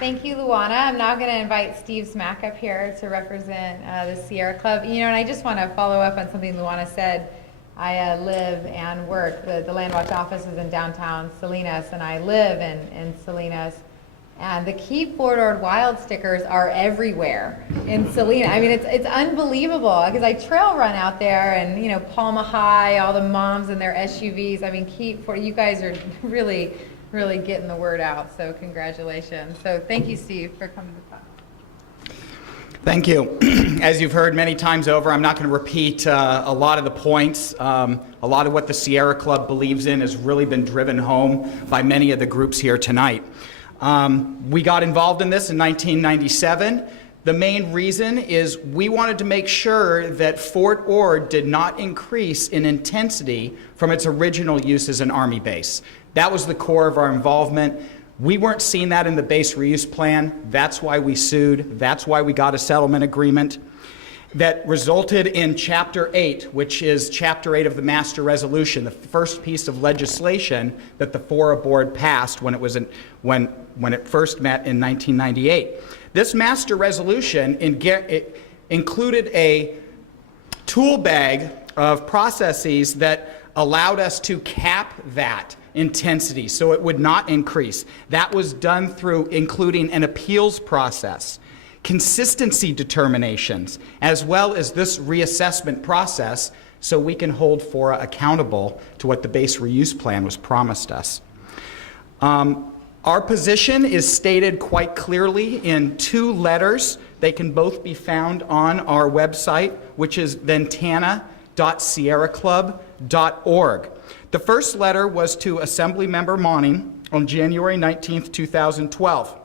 Thank you, Luana. I'm now going to invite Steve Zmak up here to represent the Sierra Club. And I just want to follow up on something Luana said. I live and work. The LandWatch office is in downtown Salinas, and I live in Salinas. And the Keep Fort Wild stickers are everywhere in Salinas. I mean, it's unbelievable because I trail run out there, and Palma High, all the moms and their SUVs. I mean, Keep Fort. You guys are really getting the word out. So congratulations. So thank you, Steve, for coming to talk. Thank you. As you've heard many times over, I'm not going to repeat a lot of the points. A lot of what the Sierra Club believes in has really been driven home by many of the groups here tonight. We got involved in this in 1997. The main reason is we wanted to make sure that Fort Ord did not increase in intensity from its original use as an Army base. That was the core of our involvement. We weren't seeing that in the base reuse plan. That's why we sued. That's why we got a settlement agreement that resulted in Chapter 8, which is Chapter 8 of the Master Resolution, the first piece of legislation that the FORA board passed when it first met in 1998. This Master Resolution included a tool bag of processes that allowed us to cap that intensity so it would not increase. That was done through including an appeals process, consistency determinations, as well as this reassessment process so we can hold FORA accountable to what the base reuse plan was promised us. Our position is stated quite clearly in two letters. They can both be found on our website, which is ventana.sierraclub.org. The first letter was to Assemblymember Monning on January 19th, 2012.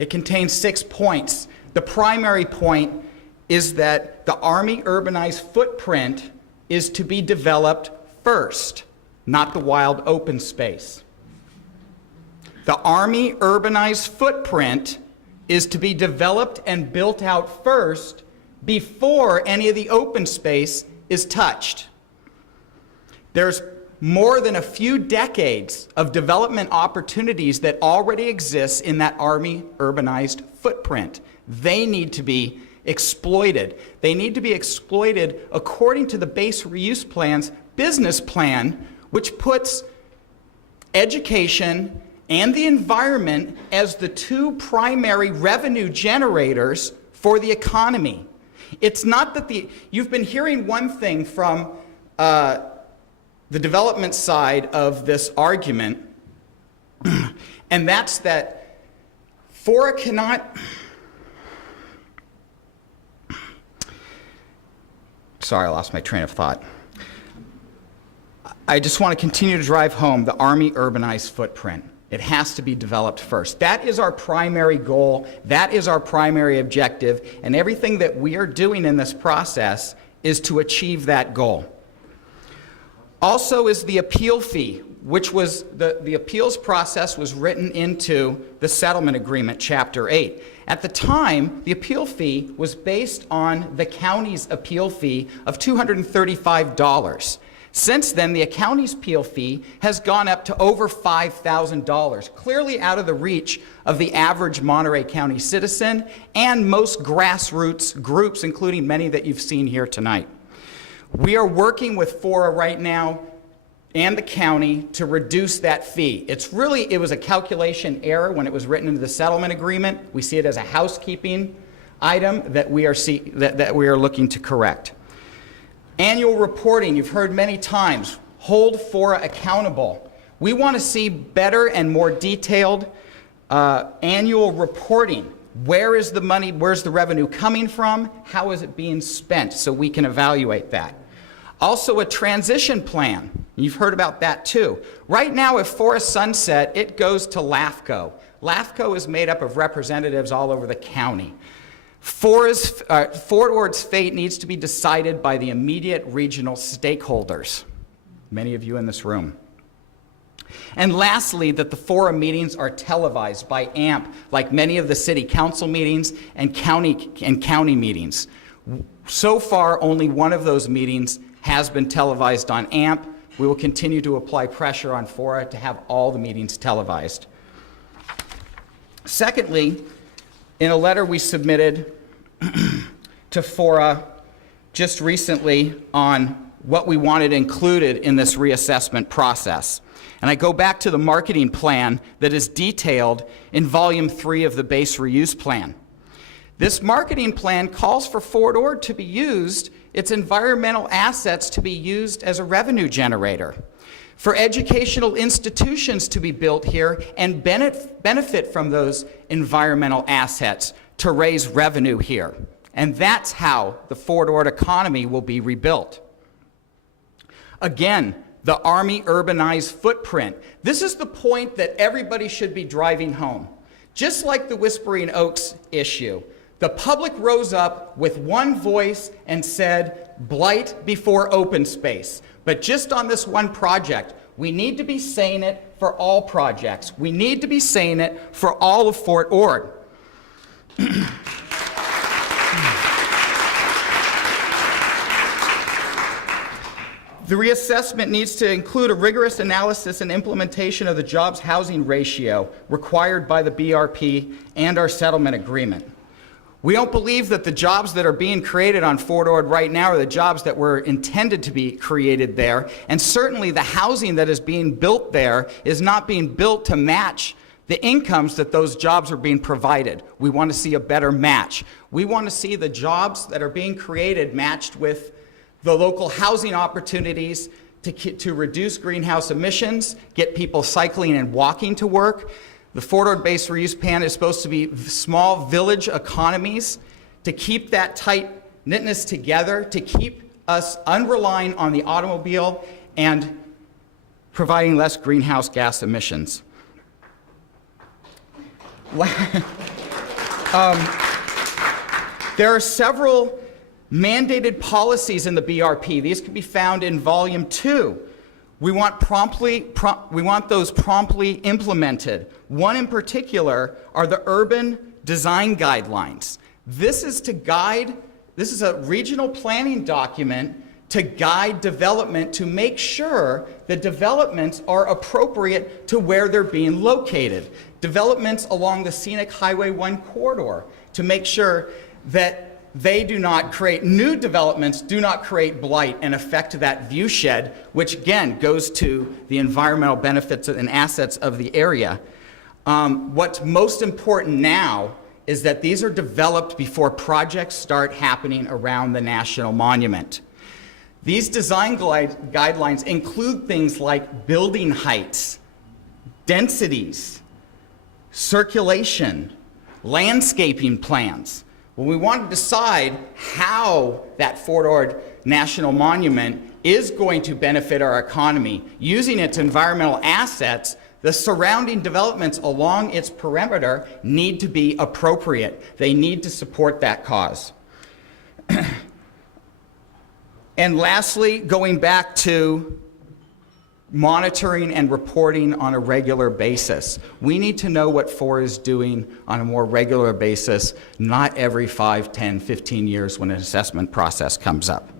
It contains 6 points. The primary point is that the Army urbanized footprint is to be developed first, not the wild open space. The Army urbanized footprint is to be developed and built out first before any of the open space is touched. There's more than a few decades of development opportunities that already exist in that Army urbanized footprint. They need to be exploited. They need to be exploited according to the base reuse plan's business plan, which puts education and the environment as the two primary revenue generators for the economy. It's not that you've been hearing one thing from the development side of this argument, and that's that FORA cannot, sorry, I lost my train of thought. I just want to continue to drive home the Army urbanized footprint. It has to be developed first. That is our primary goal. That is our primary objective. And everything that we are doing in this process is to achieve that goal. Also is the appeal fee, which was the appeals process was written into the settlement agreement, Chapter 8. At the time, the appeal fee was based on the county's appeal fee of $235. Since then, the county's appeal fee has gone up to over $5,000, clearly out of the reach of the average Monterey County citizen and most grassroots groups, including many that you've seen here tonight. We are working with FORA right now and the county to reduce that fee. It was a calculation error when it was written into the settlement agreement. We see it as a housekeeping item that we are looking to correct. Annual reporting, you've heard many times, hold FORA accountable. We want to see better and more detailed annual reporting. Where is the money, where's the revenue coming from? How is it being spent so we can evaluate that? Also a transition plan. You've heard about that too. Right now, if FORA sunset, it goes to LAFCO. LAFCO is made up of representatives all over the county. Fort Ord's fate needs to be decided by the immediate regional stakeholders, many of you in this room. And lastly, that the FORA meetings are televised by AMP, like many of the city council meetings and county meetings. So far, only one of those meetings has been televised on AMP. We will continue to apply pressure on FORA to have all the meetings televised. Secondly, in a letter we submitted to FORA just recently on what we wanted included in this reassessment process. And I go back to the marketing plan that is detailed in Volume 3 of the Base Reuse Plan. This marketing plan calls for Fort Ord to be used, its environmental assets to be used as a revenue generator, for educational institutions to be built here and benefit from those environmental assets to raise revenue here. And that's how the Fort Ord economy will be rebuilt. Again, the Army urbanized footprint. This is the point that everybody should be driving home. Just like the Whispering Oaks issue, the public rose up with one voice and said, blight before open space. But just on this one project, we need to be saying it for all projects. We need to be saying it for all of Fort Ord. The reassessment needs to include a rigorous analysis and implementation of the jobs housing ratio required by the BRP and our settlement agreement. We don't believe that the jobs that are being created on Fort Ord right now are the jobs that were intended to be created there, and certainly the housing that is being built there is not being built to match the incomes that those jobs are being provided. We want to see a better match. We want to see the jobs that are being created matched with the local housing opportunities to reduce greenhouse emissions, get people cycling and walking to work. The Fort Ord Base Reuse Plan is supposed to be small village economies to keep that tight-knitness together, to keep us unrelying on the automobile and providing less greenhouse gas emissions. There are several mandated policies in the BRP. These can be found in Volume 2. We want those promptly implemented. One in particular are the urban design guidelines. This is a regional planning document to guide development to make sure that developments are appropriate to where they're being located. Developments along the Scenic Highway 1 corridor to make sure that they do not create, new developments do not create blight and affect that viewshed, which again goes to the environmental benefits and assets of the area. What's most important now is that these are developed before projects start happening around the National Monument. These design guidelines include things like building heights, densities, circulation, landscaping plans. When we want to decide how that Fort Ord National Monument is going to benefit our economy using its environmental assets, the surrounding developments along its perimeter need to be appropriate. They need to support that cause. And lastly, going back to monitoring and reporting on a regular basis. We need to know what FOR is doing on a more regular basis, not every 5, 10, 15 years when an assessment process comes up.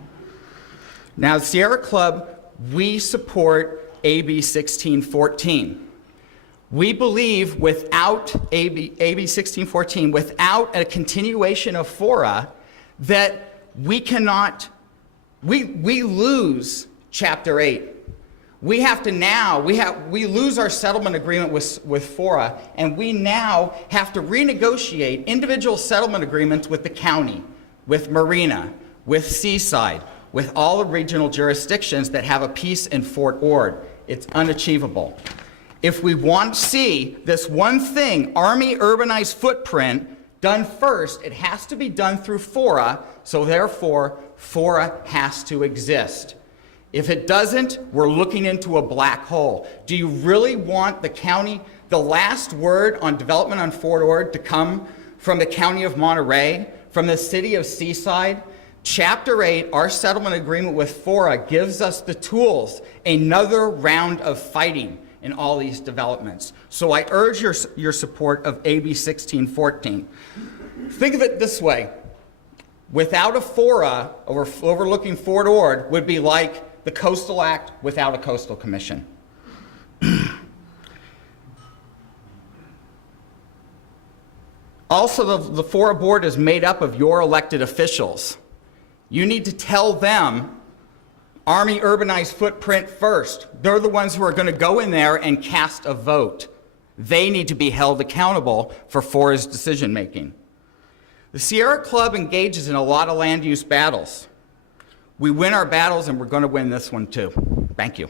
Now, Sierra Club, we support AB 1614. We believe without AB 1614, without a continuation of FORA, that we cannot, we lose Chapter 8. We have to now, we lose our settlement agreement with FORA, and we now have to renegotiate individual settlement agreements with the county, with Marina, with Seaside, with all the regional jurisdictions that have a piece in Fort Ord. It's unachievable. If we want to see this one thing, Army urbanized footprint, done first, it has to be done through FORA, so therefore FORA has to exist. If it doesn't, we're looking into a black hole. Do you really want the county, the last word on development on Fort Ord to come from the county of Monterey, from the city of Seaside? Chapter 8, our settlement agreement with FORA, gives us the tools, another round of fighting in all these developments. So I urge your support of AB 1614. Think of it this way. Without a FORA, overlooking Fort Ord would be like the Coastal Act without a Coastal Commission. Also, the Fora board is made up of your elected officials. You need to tell them Army urbanized footprint first. They're the ones who are going to go in there and cast a vote. They need to be held accountable for Fora's decision making. The Sierra Club engages in a lot of land use battles. We win our battles, and we're going to win this one too. Thank you.